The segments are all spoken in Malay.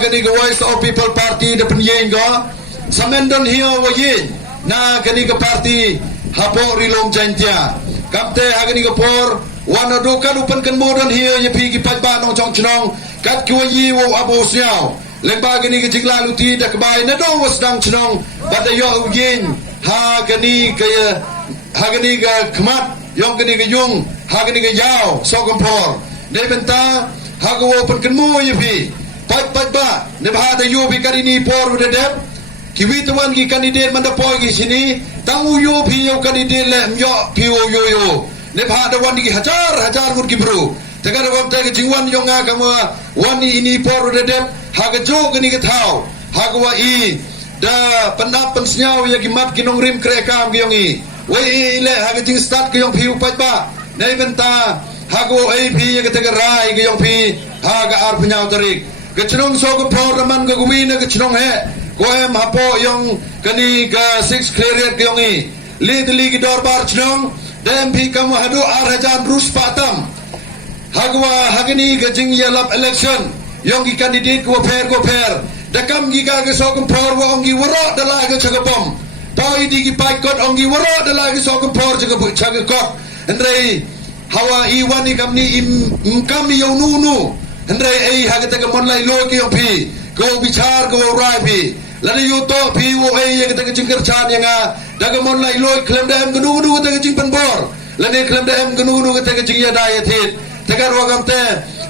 kani ke Voice of People Party de penyeng go samendon hio wayin na kani ke parti hapo rilom jantia kapte hagani ke por wana do kan upan kan modon hio ye pi ki patba nong chong chnong kat ki wayi wo abo siao lemba kani ke jingla luti da kebai na do wasdang chnong bada yo yin hagani ke kmat yong kani ke yung hagani ke yao sokompor de benta hagawo pan kan mo ye pi pat ba ne bahada yo bi karini por de dep kiwi tuan ki kandidat manda poi ki sini tamu yo pi yo kandidat le myo pi yo ne bahada wan ki hajar gut ki bro tegar wam te ki jingwan yo nga kama wani ini por de dep haga jo kani ke thau hagwa i da pandap pensnyau ya ki mat ki nong rim krekam ki yong i wei le haga jing start ki yong pi pat ba ne benta hago ai pi ya ke tegar rai ki yong pi haga ar penyau tarik kecilong sogo programan ke gumina kecilong he koem hapo yang kani ga 6 clear ke yongi li dor bar cilong dem pi kamu hadu arajan rus patam hagwa hagani ga jing yalap election yang ki kandidat ko per dakam gi ga sogo pro ongi woro dala ga chagapom poi di ki pai kot ongi woro dala ga sogo pro chagakot ndrei hawa iwani kamni im kami yo nunu Hendrai ai hagata ke mon lai lo ki yong pi ko bichar ko rai pi lani yu to pi wo ai ye kata ke jingker chan yang a daga mon lai lo klem dam gnu kata ke jing penbor lani klem dam gnu kata ke jing ya dai thit tegar wa gam te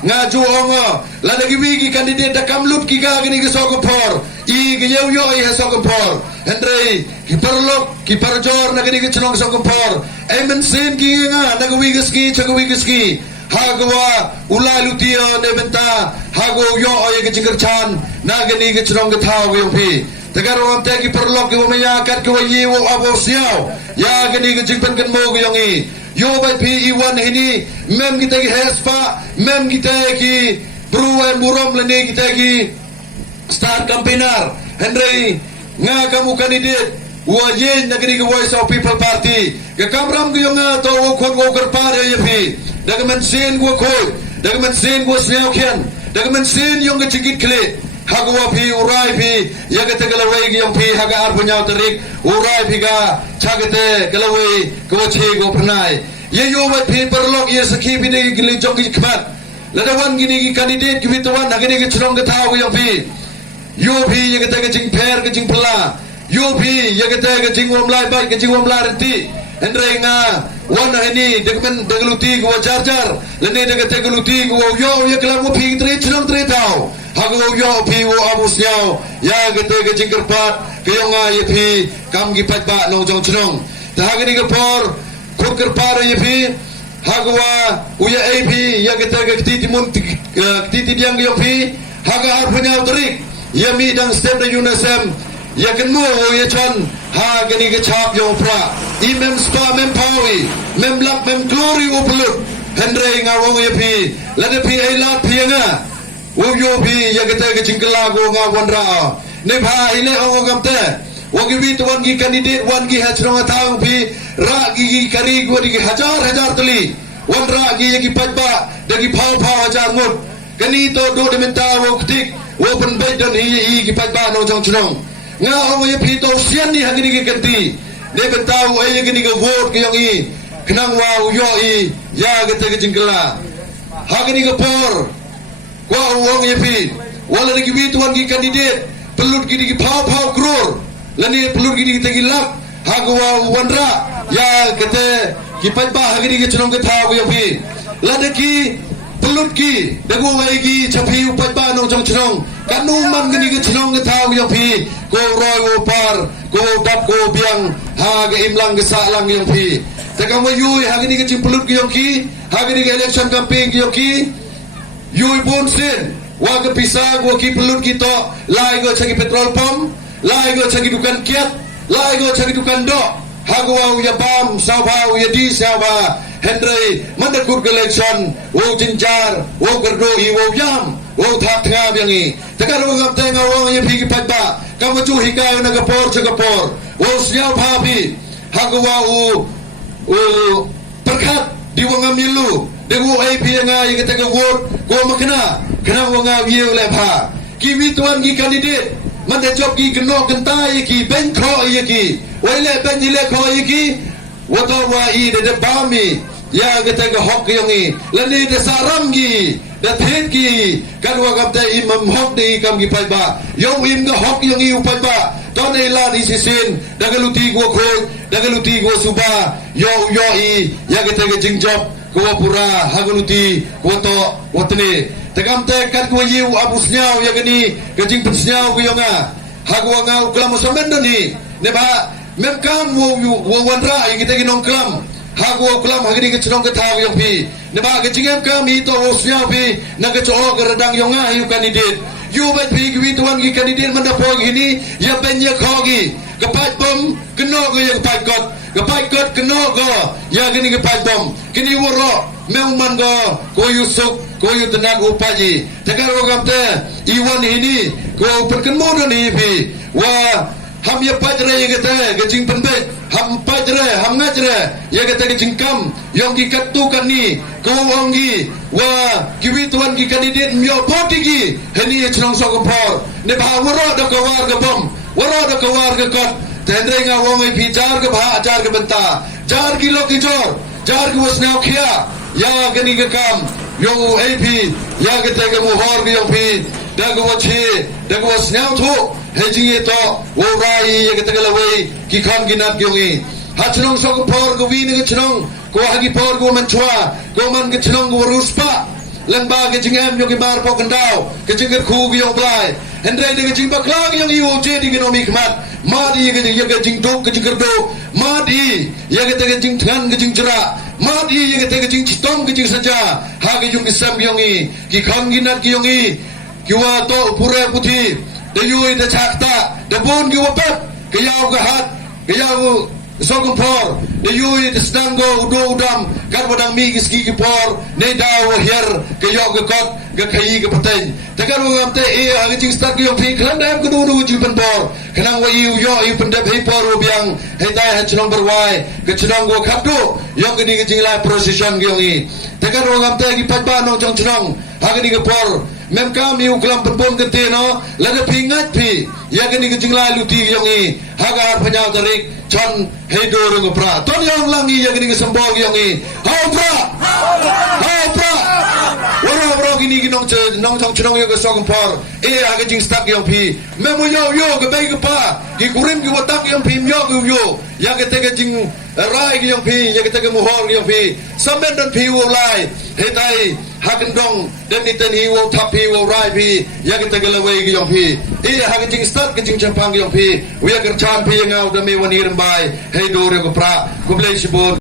ngaju ongo lani ki wi ki kandidat da kam lut ki ga gni ke so ko por I ke yo yo ai so ko por Hendrai ki perlok ki parjor na gni ke chnong so ko por ai men sen ki nga na wi ke ski chak wi ke ski hagwa ulai lutio ne benta hago yo oye ke jingker chan na gani ke chrong ke thau yo pi tegar wam te ki perlok ki maya kat ki yi wo abo siao ya gani ke jingpen kan mo ke yongi yo bai pi iwan hini mem kita ki hespa mem kita ki bruwen burom lene kita ki start campaigner Henry nga kamu kandidat wa yen nagri ke Voice of People Party ke kamram ke yonga to wo khon wo kerpar ye pi dagaman sen gua koi dagaman sen gua snyau kian dagaman sen yong ke cikit kle hagwa pi urai pi ya ke tegalawai ki yong pi haga ar punyau terik urai pi ga chagate galawai ko che go pernai ye yo wa pi perlok ye sakhi bi de ki le jong ki kmat ladawan gini ki kandidat ki bitawan hagani ke chrong ke thau yong pi yo pi ye ke tega jing pher ke jing pla yo pi ye ke tega jing om lai bai ke jing om lai reti Hendrai nga wana ini degeluti gua jar lene degeluti gua yo ya kelam gua pi tri chlong tri tau hago yo pi wo abus nyau ya gete ke jingker pat ke yonga ye pi kam gi pat ba no jong chlong ta hagni ke por kur ker par ye pi hagwa uya ai pi ya gete ke ti mun ti diang yo pi haga ar phanyau trik ya mi dang step de unisem ya kenu ye chan ha gani ke chap yo pra I mem spa mem pawi mem lak mem glory upulut Hendrai nga wong ye pi lade pi ai lat pi nga wo yo pi ya kete ke jingkela go nga wandra ne bha ile ong gamte wo gi wi tuan gi kandidat wan gi hachrong thang pi ra gi kari go di hajar tali wandra gi ye gi patba de gi phau hajar mut kani to do de menta wo ktik wo pen bai dan hi gi patba no jong chnong nga ong ye pi to sian ni hagini gi kanti ne bentau ai gini ke vote ke yang I kenang wa yo I ya gete ke jingkela hagini ke por kwa wong ye pi wala de ki tuan ki kandidat pelut gini ki phau kror lani pelut gini ki lak hagwa wandra ya gete ki patba hagini ke chnong ke thau ye pi lade ki pelut ki dagu wai ki chapi patba no jong chnong kanu man gini ke chnong ke thau ye pi ko roi wo par ko dap ko biang ha ge imlang ge sa lang yong pi takam wa yui ha gini ke chimpulut ge yong ki ha gini ke election campaign ge yong ki yui bon sen wa ke pisa go ki pelut ki to lai go chagi petrol pump lai go chagi dukan kiat lai go chagi dukan do ha go wa ya bam sa ba ya di sa ba Hendrai manda kut election wo jinjar wo gerdo I wo yam wo thap tha biang I takar wo ngam tenga wo ye pi ki patba kamu cu hikayo na gapor wo siau papi hagwa u perkat di wanga milu de wo ai pi nga ye kete go go makna kana wanga wiu le pha kiwi tuan gi kandidat man da job gi keno kentai ki ben kho ki wele ben ile kho ki wato wa I de bami ya ga ta ga hok yongi lani de saram gi da thet gi kadwa kam te imam hok de kam gi pai ba yong im ga hok yongi upai ba ton ei la di sisin da ga luti go khoi da ga luti go suba yo I ya ga ta ga jing job ko pura hagunuti ko to wotne tekam te kat ko yiu abusnyau ya gani gajing pensnyau ko yonga hagwa ngau klam somen ni ne ba mem kam wo wanra kita ginong klam hagwa klam hagini ke chnong ke thau yong pi ne ba gajing em kam I to osnyau pi na ke cho ke redang yonga yu kandidat yu ba pi gi tuan gi kandidat man da po gini ya ben ya khogi ke pat bom keno ko ya pat kot gapai kot keno go ya gini gapai bom kini woro memang go ko yusuk ko yutenan upaji tegar go gamte iwan ini ko perkenmono ni pi wa ham ya pajre ya gete gajing penbe ham pajre ham ngajre ya gete gajing kam yong ki katu kani ko wongi wa kiwi tuan ki kandidat myo potigi heni chnong so ko por ne ba woro do ko war go bom woro do ko war go kot tendre nga wong ai pijar ke bha ajar ke benta jar kilo kijor jar ke wasnau khia ya gani ke kam yo ap ya ke te ke muhor ke yo pi da ke wachi da ke wasnau thu hejing ye to wo rai ya ke te ke lawai ki kham ginat gyongi ha chnong so ko por ko wi ne ke chnong ko ha ki por ko man chwa ko man ke chnong ko ruspa lang ba ke jingam yo ke bar po kendau ke jingir khu ke yo blai hendre de ke jing bakla ke yo yu je di ke no mi khmat madi ye ke jing dok ke jing kerdo madi ye ke te ke jing than ke jing jera madi ye ke te ke jing chitom ke jing saja ha ke yung ke sam yongi ki kham ginat ki yongi ki wa to pure puthi de yu de chakta de bon ki wa pet ke yaw ke hat ke yaw sokong por de yu de stango udo udam kar badang mi ki ski ki por ne daw her ke yo ke kot ke khai ke pateng tegar wo amte e ha ke jing stat ki yo phi khan dam ku du ji pen por khanang wa yu yo yu pen de phi por wo biang he dai ha chnong berwai ke chnong go khap du yo ke ni ke jing la procession ki yongi tegar wo amte ki pat ba no jong chnong ha ke ni ke por mem kam yu klam pen pon ke te no la de phi ngat phi ya ke ni ke jing la luti ki yongi ha ga har phanyau tarik chon he do rung pra ton yong langi ya ke ni ke sembol ki yongi ha pra wara bro gini ginong che nong chong chnong yo ke sokong por e ha ke jing stak yong phi memo yo ke bai ke pa ki kurim ki watak yong phi yo ke yo ya ke te ke jing rai ki yong phi ya ke te ke muhor ki yong phi samen don phi wo lai he tai ha ken dong den ni ten hi wo thap phi wo rai phi ya ke te ke lawai ki yong phi e ha ke jing stak ke jing champang ki yong phi wi ya ke chan phi ngau da me wani ram bai he do re ko pra ko blai sibor